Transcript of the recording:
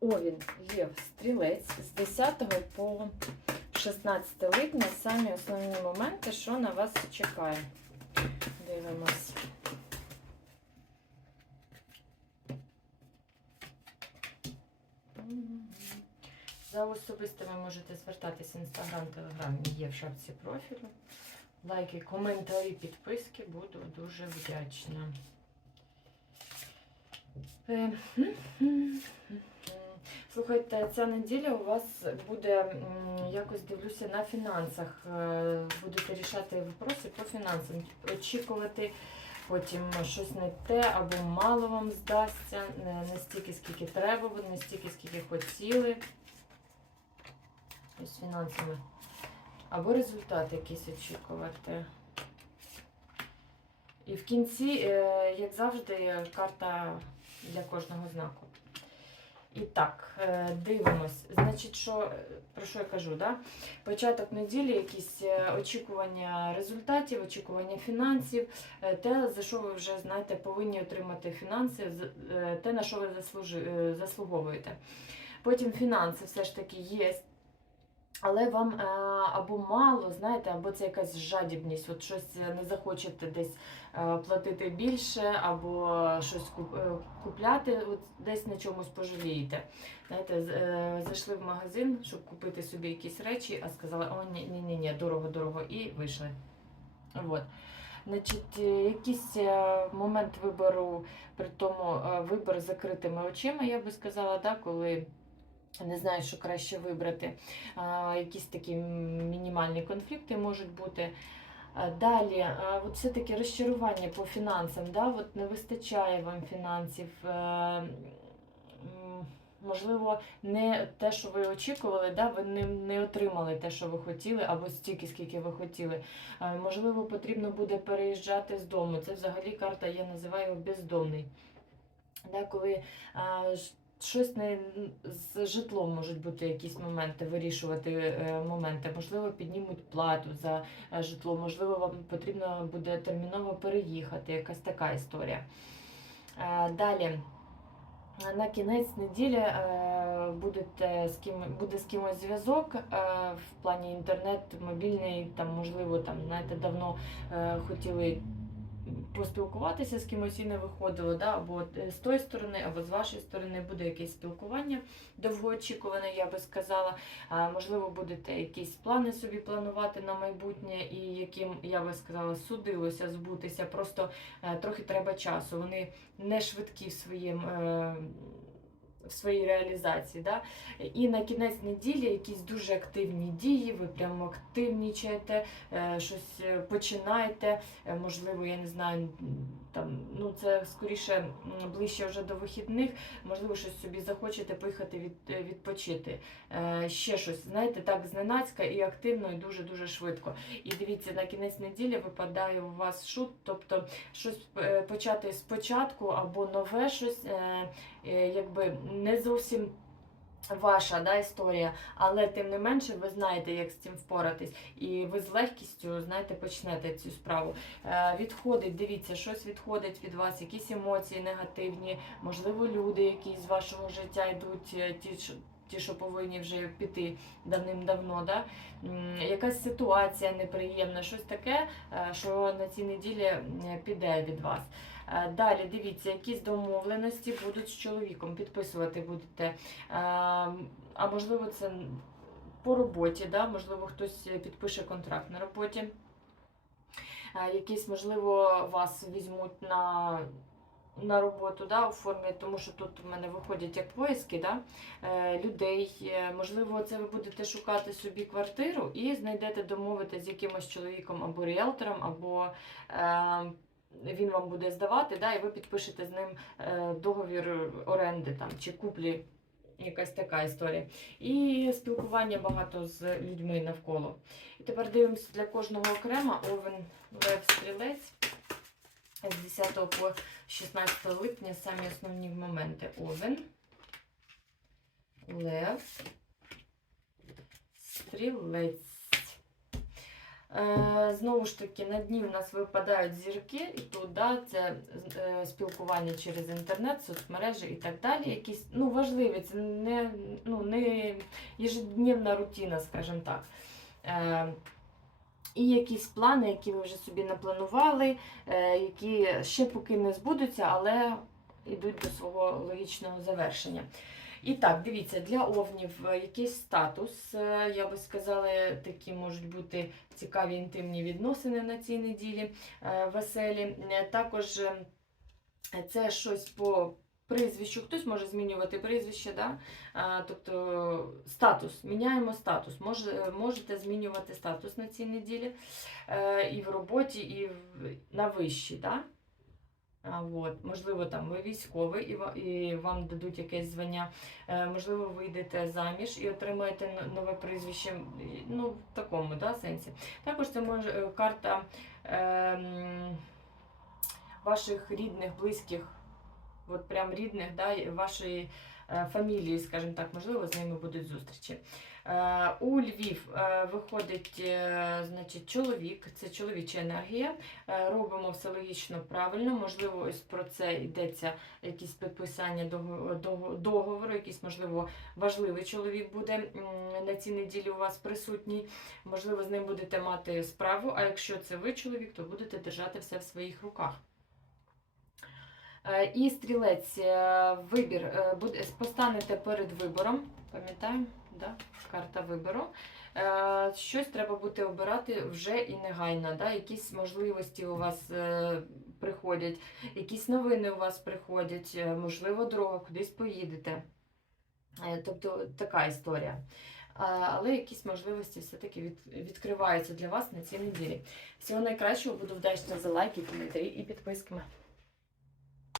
Овін, Лев, Стрілець з 10 по 16 липня самі основні моменти, що на вас чекає. Дивимось. За особистими можете звертатися в інстаграм, телеграм, є в шапці профілю. Лайки, коментарі, підписки. Буду дуже вдячна. Слухайте, ця неділя у вас буде, якось дивлюся, на фінансах. Е, Будете рішати випроси по фінансам. Очікувати потім щось не те або мало вам здасться, не, не стільки, скільки треба, буде, не стільки, скільки хотіли. З фінансами. Або результат якийсь очікувати. І в кінці, е, як завжди, карта для кожного знаку. І так, е, дивимось. Значить, що, е, про що я кажу? Да? Початок неділі, якісь е, очікування результатів, очікування фінансів, те, за що ви вже знаєте, повинні отримати фінанси, те, на що ви заслуговуєте. Потім фінанси все ж таки є. Але вам е, або мало, знаєте, або це якась жадібність, от щось не захочете десь е, платити більше, або щось е, купляти, от десь на чомусь пожалієте. Знаєте, зайшли в магазин, щоб купити собі якісь речі, а сказали, о, ні, ні, ні, ні, дорого, дорого, і вийшли. От. Значить, якийсь момент вибору, при тому вибор з закритими очима, я би сказала, да, коли не знаєш, що краще вибрати. Якісь такі мінімальні конфлікти можуть бути. Далі, от все-таки розчарування по фінансам, да? от не вистачає вам фінансів. е, Можливо, не те, що ви очікували, да? ви не, не отримали те, що ви хотіли, або стільки, скільки ви хотіли. Можливо, потрібно буде переїжджати з дому. Це взагалі карта, я називаю бездомний. Да? Коли а, щось не з житлом можуть бути якісь моменти, вирішувати е, моменти. Можливо, піднімуть плату за е, житло, можливо, вам потрібно буде терміново переїхати, якась така історія. Е, Далі. На кінець неділі будете з ким, буде з кимось зв'язок в плані інтернет, мобільний, там, можливо, там, знаєте, давно хотіли поспілкуватися з кимось і не виходило, да? або е, з тої сторони, або з вашої сторони буде якесь спілкування довгоочікуване, я би сказала. А, можливо, будете якісь плани собі планувати на майбутнє, і яким, я би сказала, судилося збутися. Просто е, трохи треба часу. Вони не швидкі в своїм. В своїй реалізації. Да? І на кінець неділі якісь дуже активні дії, ви прямо активнічаєте, е, щось е, починаєте, Е, можливо, я не знаю, там, ну це скоріше ближче вже до вихідних, можливо, щось собі захочете поїхати від, е, відпочити. Е, ще щось, знаєте, так зненацька і активно, і дуже-дуже швидко. І дивіться, на кінець неділі випадає у вас шут, тобто щось е, почати спочатку або нове щось, е, е, якби не зовсім. Ваша да, історія, але тим не менше ви знаєте, як з цим впоратись, і ви з легкістю знаєте, почнете цю справу. Е, відходить, дивіться, щось відходить від вас, якісь емоції негативні, можливо, люди, які з вашого життя йдуть, е, ті, ті, що повинні вже піти давним-давно. Да? Якась ситуація неприємна, щось таке, е, що на цій неділі піде від вас. Е, Далі дивіться, якісь домовленості будуть з чоловіком, підписувати будете. Е, А можливо, це по роботі, да? можливо, хтось підпише контракт на роботі. Якісь, можливо, вас візьмуть на, на роботу, да, оформлять, тому що тут в мене виходять як поиски да, е, людей. Е, Можливо, це ви будете шукати собі квартиру і знайдете домовитися з якимось чоловіком або ріелтором, або е, він вам буде здавати, да, і ви підпишете з ним е, договір оренди там, чи куплі. Якась така історія. І спілкування багато з людьми навколо. І тепер дивимося для кожного окремо овен лев стрілець з 10 по 16 липня самі основні моменти. Овен, лев, стрілець. Е, Знову ж таки, на дні в нас випадають зірки, і тут да, це е, спілкування через інтернет, соцмережі і так далі. Якісь ну, важливі, це не, ну, не ежедневна рутина, скажімо так. І якісь плани, які ви вже собі напланували, е, які ще поки не збудуться, але йдуть до свого логічного завершення. І так, дивіться, для овнів е, якийсь статус, е, я би сказала, такі можуть бути цікаві інтимні відносини на цій неділі веселі. Також це щось по прізвищу, хтось може змінювати прізвище, да? А, тобто статус, міняємо статус. Може, можете змінювати статус на цій неділі е, і в роботі, і в, на вищі. Да? А, от. Можливо, там ви військовий і, вам дадуть якесь звання. Е, можливо, ви йдете заміж і отримаєте нове прізвище. Ну, в такому да, сенсі. Також це може е, карта ем, ваших рідних, близьких, от прям рідних, да, вашої е, фамілії, скажімо так, можливо, з ними будуть зустрічі. Е, У Львів е, виходить значить, чоловік, це чоловіча енергія. Робимо все логічно правильно. Можливо, ось про це йдеться якісь підписання дого- дого- договору, якийсь, можливо, важливий чоловік буде на цій неділі у вас присутній. Можливо, з ним будете мати справу, а якщо це ви чоловік, то будете держати все в своїх руках. Е, І стрілець, е, вибір, е, постанете перед вибором, пам'ятаємо, да? карта вибору. Щось треба буде обирати вже і негайно. Да? Якісь можливості у вас приходять, якісь новини у вас приходять, можливо, дорога, кудись поїдете. Тобто така історія. Але якісь можливості все-таки від, відкриваються для вас на цій неділі. Всього найкращого, буду вдячна за лайки, коментарі і підписками.